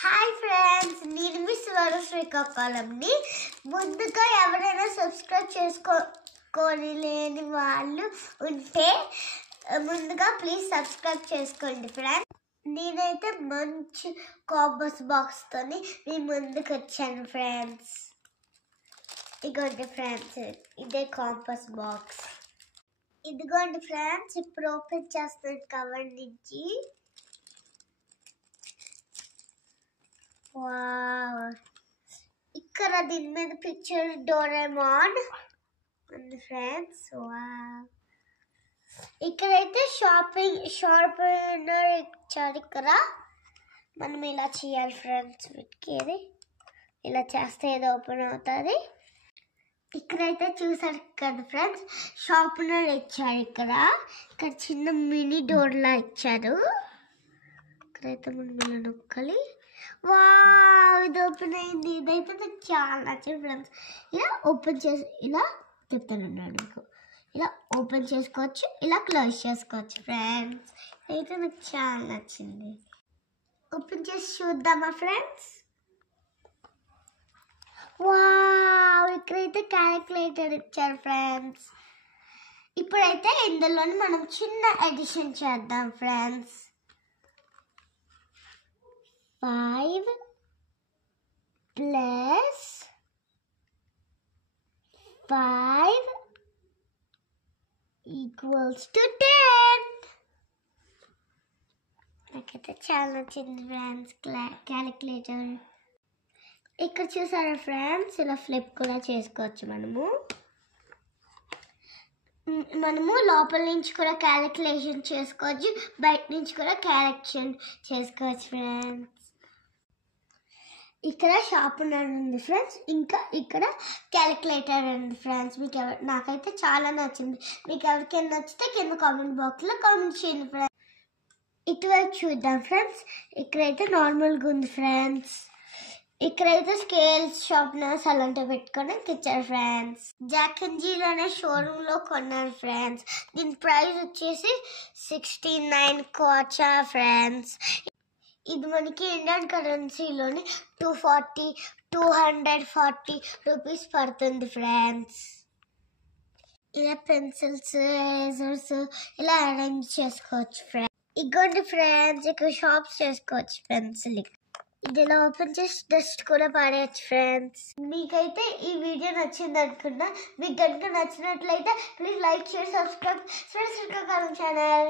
Hi friends, నేను మీ శ్రీకాకుళంని. ముందుగా ఎవరైనా సబ్స్క్రైబ్ చేసుకోని లేని వాళ్ళు ఉంటే ముందుగా ప్లీజ్ సబ్స్క్రైబ్ చేసుకోండి ఫ్రెండ్స్. నేనైతే మంచి కాంపస్ బాక్స్తోని మీ ముందుకు వచ్చాను ఫ్రెండ్స్. ఇదిగోండి ఫ్రెండ్స్, ఇదే కాంపస్ బాక్స్. ఇదిగోండి ఫ్రెండ్స్, ఇప్పుడు ఓపెన్ చేస్తాను కవర్ నుంచి. వావ్, ఇక్కడ దీని మీద పిక్చర్ డోరేమాన్ ఉంది ఫ్రెండ్స్. వావ్, ఇక్కడైతే షార్పనర్ ఇచ్చారు. ఇక్కడ మనం ఇలా చేయాలి ఫ్రెండ్స్. వీటికి ఇలా చేస్తే ఏదో ఓపెన్ అవుతుంది. ఇక్కడైతే చూసారు కదా ఫ్రెండ్స్, షార్పనర్ ఇచ్చారు. ఇక్కడ చిన్న మినీ డోర్లా ఇచ్చారు. ఇక్కడైతే మనం ఇలా నొక్కాలి. వావ్, ఇది ఓపెన్ అయింది. ఇదైతే నాకు చాలా నచ్చింది ఫ్రెండ్స్. ఇలా ఓపెన్ చేసి ఇలా చెప్తానన్నాడు మీకు. ఇలా ఓపెన్ చేసుకోవచ్చు, ఇలా క్లోజ్ చేసుకోవచ్చు ఫ్రెండ్స్. అయితే నాకు చాలా నచ్చింది. ఓపెన్ చేసి చూద్దామా ఫ్రెండ్స్? వావ్, ఇక్కడైతే క్యాలిక్యులేటర్ ఇచ్చారు ఫ్రెండ్స్. ఇప్పుడైతే ఇందులోని మనం చిన్న ఎడిషన్ చేద్దాం ఫ్రెండ్స్. 5 + 5 = 10. నాకైతే చాలా నచ్చింది ఫ్రెండ్స్ క్యాలిక్యులేటర్. ఇక్కడ చూసారా ఫ్రెండ్స్, ఇలా ఫ్లిప్ కూడా చేసుకోవచ్చు. మనము లోపల నుంచి కూడా క్యాలిక్యులేషన్ చేసుకోవచ్చు, బయట నుంచి కూడా క్యాలిక్యులేషన్ చేసుకోవచ్చు ఫ్రెండ్స్. ఇక్కడ షార్పనర్ ఉంది ఫ్రెండ్స్, ఇంకా ఇక్కడ క్యాలిక్యులేటర్ ఉంది ఫ్రెండ్స్. నాకైతే చాలా నచ్చింది. మీకు ఎవరికైనా నచ్చితే కింద కామెంట్ బాక్స్లో కామెంట్ చేయండి ఫ్రెండ్స్. ఇటువైపు చూద్దాం ఫ్రెండ్స్. ఇక్కడైతే నార్మల్గా ఉంది ఫ్రెండ్స్. ఇక్కడైతే స్కేల్స్, షార్ప్నర్స్ అలాంటివి పెట్టుకోవడానికి ఇచ్చారు ఫ్రెండ్స్. జాక్ అండ్ జిల్ అనే షోరూంలో కొన్నాను ఫ్రెండ్స్. దీని ప్రైస్ వచ్చేసి 69 కోచా ఫ్రెండ్స్. ఇది మనకి ఇండియన్ కరెన్సీలోని 240 రూపీస్ పడుతుంది ఫ్రెండ్స్. ఇలా పెన్సిల్స్, ఎరేజర్స్ ఇలా అరేంజ్ చేసుకోవచ్చు ఫ్రెండ్స్. ఇగోండి ఫ్రెండ్స్, ఇక్కడ షాప్స్ చేసుకోవచ్చు పెన్సిల్. ఇది ఇలా ఓపెన్ చేసి డస్ట్ కూడా పాడేయచ్చు ఫ్రెండ్స్. మీకైతే ఈ వీడియో నచ్చింది అనుకున్నా. మీకు కనుక నచ్చినట్లయితే please like, share, subscribe Srikakulam channel.